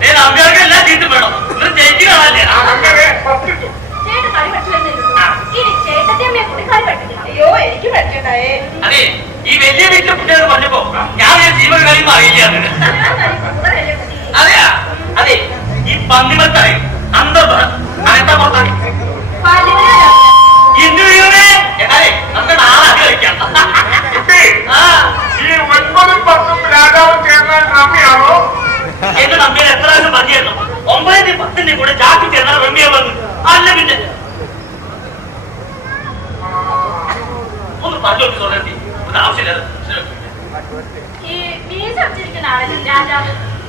నేను అంబేద్కర్ ఎలా తీర్చి మేడం మీరు జడ్జి కావాలి അതെ ഈ വലിയ വീട്ടിലെ കുട്ടികൾ പറഞ്ഞപ്പോ ഞാൻ ജീവൻ കഴിയുമ്പോ അറിയില്ല അതെയാ അതെ ഈ പന്നിമത്തറയും അന്തർ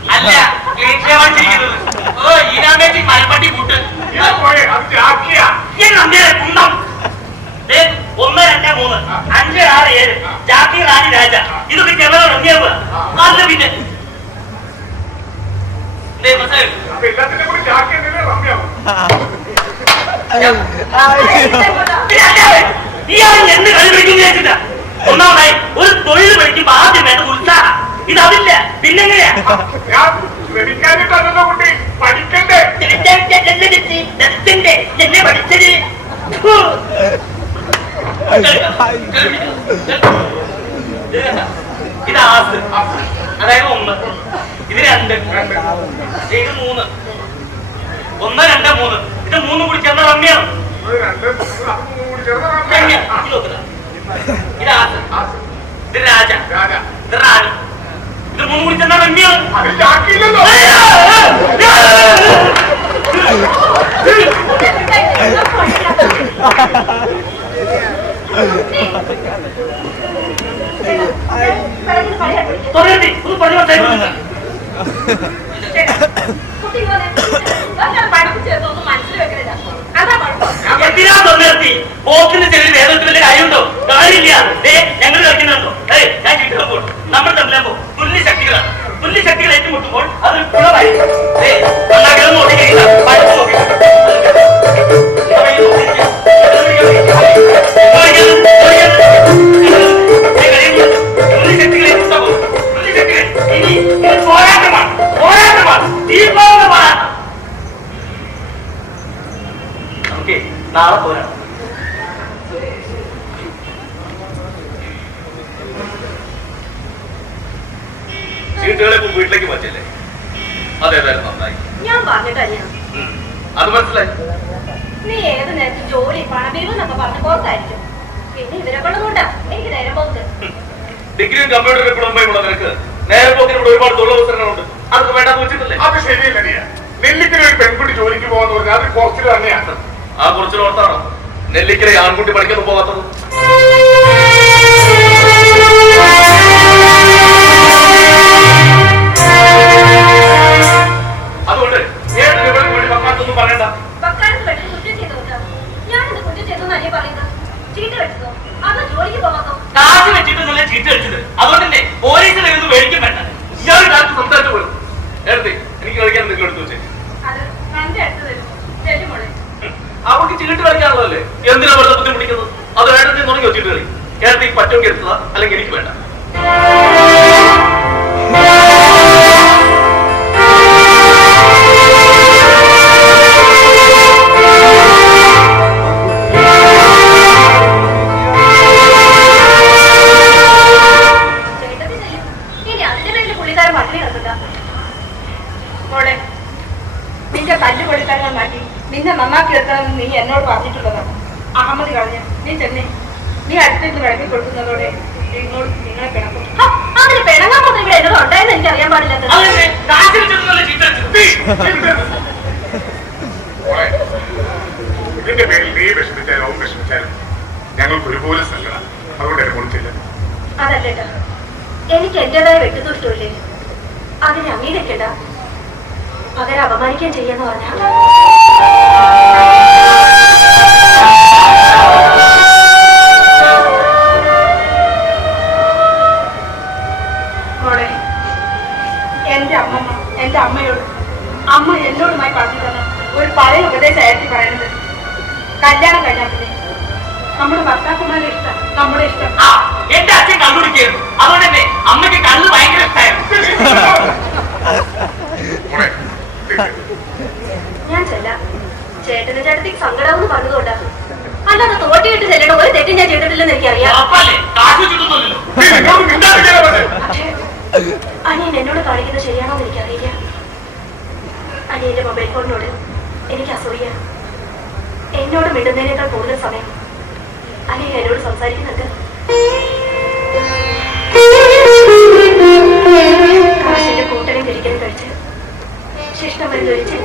അല്ല ക്ലീശമായിട്ടിരിക്കുന്നത് ഓ ഈനാമേച്ചി മരപ്പട്ടി കൂട്ട്. ഇത് പോയെ അത് ജാക്കിയാ ഈ കുന്നം ദേ, ഒന്ന് രണ്ട് മൂന്ന് അഞ്ച് ആറ് ഏഴ്. ജാക്കി റാണി രാജ. അല്ല പിന്നെ. ജാക്കി എന്നല്ലേ റമ്മിയാവും പിന്നെ അല്ലാതെ ഇയാൾ എന്ത് കളി പഠിക്കുന്നു ചോദിച്ചിട്ടാ ഒന്നാമതായി ഒരു തൊഴിൽ പഠിക്കുമ്പോ ആദ്യം വേണ്ട ഉത്സാഹം. ഇത് അതില്ല. പിന്നെങ്ങനെയാ? എന്നെ പഠിച്ചത്. ഇത് ആസ്. അതായത് ഒന്ന്. ഇത് രണ്ട്. ഇത് മൂന്ന്. ഒന്ന് രണ്ട് മൂന്ന്. ഇത് മൂന്ന് കൂടി ചേർന്ന റമ്യാണ്. അത്. ഇത്. ഇത് ആസ് ഇത് രാജ ഇത് റാണി ഇത് മൂന്ന് കൂടി ചേർന്ന റമ്യാണ് അത് ജാക്കിയില്ലല്ലോ തുടർത്തി ഒന്ന് പറഞ്ഞു മനസ്സിലായി എന്തിനാ തൊഴിലെത്തി പോക്കിന് കാര്യമുണ്ടോ ഏ ഞങ്ങൾ കളിക്കുന്നുണ്ടോ ഏ ഞാൻ കിട്ടുക പോകും നമ്മൾ തമ്മിലാകുമ്പോ തുല്യ ശക്തികളാണ്. തുല്യ ശക്തികൾ ഏറ്റുമുട്ടുമ്പോൾ അത് ഗുണമായി ഏ നന്നാകണം നോക്കി കഴിഞ്ഞാൽ പഠിച്ചു നോക്കി പോരാട്ടമാണ് പോരാട്ടമാണ് നമുക്ക് നാളെ പോരാട്ടം ചീട്ടുകളെ ഇപ്പൊ വീട്ടിലേക്ക് പറ്റില്ലേ അതേതായാലും നന്നായി. ഞാൻ പറഞ്ഞിട്ടല്ല ഉം. അത് മനസ്സിലായി? നീ ഏത് നേരത്തെ ജോലി പണപിരിവ് എന്നൊക്കെ പറഞ്ഞ് പുറത്തായിരിക്കും. പിന്നെ ഇവരെ കൊണ്ടുകൊണ്ടാ എനിക്ക് നേരം പോകുന്നത്. ഡിഗ്രിയും കമ്പ്യൂട്ടർ ഉള്ള നിനക്ക് നേരെ പോക്കിന് ഇവിടെ ഒരുപാട് തൊഴിലവസരങ്ങളുണ്ട്. അതൊക്കെ വേണ്ടാന്ന് വെച്ചിട്ടില്ലേ? അത് ശരിയല്ല നീ നെല്ലിക്കൽ ഒരു പെൺകുട്ടി ജോലിക്ക് പോകാന്ന് പറഞ്ഞാൽ അത് കുറച്ചിൽ തന്നെയാണ് ആ കുറച്ചിൽ ഓർത്താണോ നെല്ലിക്കലെ ആൺകുട്ടി പഠിക്കുന്നു പോകാത്തത്. ചെല്ലും ഇനി അതിന്റെ പേരിൽ പുള്ളിക്കാരൻ പട്ടിണി കിടക്കില്ല മോളെ നിന്റെ തല്ല് കൊടുക്കാൻ മാറ്റി നിന്നെ നന്നാക്കി നീ എന്നോട് പറഞ്ഞിട്ടുള്ളതാണ് അഹമ്മദ് കളഞ്ഞ നീ ചെന്നേ. നീ അടുത്തേക്ക് വിളമ്പി കൊടുക്കുന്നതോടെ നിങ്ങളോട് നിങ്ങളെ പിണക്കും. അങ്ങനെ പിണങ്ങാൻ മാത്രം ഇവിടെ എന്നോട് ഉണ്ടായെന്ന് എനിക്ക് അറിയാൻ പാടില്ലാത്തത് ഇതിന്റെ പേരിൽ നീ വിഷമിച്ചാലും അവൻ വിഷമിച്ചാലും ഞങ്ങൾക്ക് ഒരുപോലെ സങ്കടം എന്നെ കൊടുത്തില്ല അതല്ലേട്ടാ എനിക്ക് എന്റേതായ വ്യക്തിത്വമില്ലേ അതിനെ അംഗീകരിക്കണ്ട. പകരം അപമാനിക്കാൻ ചെയ്യാന്ന് പറഞ്ഞാ? പഴയ ഉപദേശമായിരിക്കും പറയുന്നത്. കല്യാണം കഴിഞ്ഞാൽ പിന്നെ. നമ്മുടെ ഭർത്താക്കന്മാരുടെ ഇഷ്ടം നമ്മുടെ ഇഷ്ടം. ആ എന്റെ അച്ഛൻ കണ്ടുപിടിക്കായിരുന്നു അതുകൊണ്ട് തന്നെ അമ്മയ്ക്ക് കള്ള് ഭയങ്കര ഞാൻ ചെല്ലാം. ചേട്ടന് ചേട്ടത്തേക്ക് സങ്കടമെന്ന് പറഞ്ഞതുകൊണ്ടാ അല്ലാതെ തോട്ടിയിട്ട് ചെല്ലണ ഒരു തെറ്റും ഞാൻ ചെയ്തിട്ടില്ലെന്ന് എനിക്കറിയാം. എന്നോട് മിണ്ടുന്നതിനേക്കാൾ കൂടുതൽ സമയം അനിയൻ എന്നോട് സംസാരിക്കുന്നുണ്ട്. കാശിന്റെ കൂട്ടനും തിരിക്കലും കഴിച്ച് ശിഷ്ടം വരുന്നൊരിച്ച്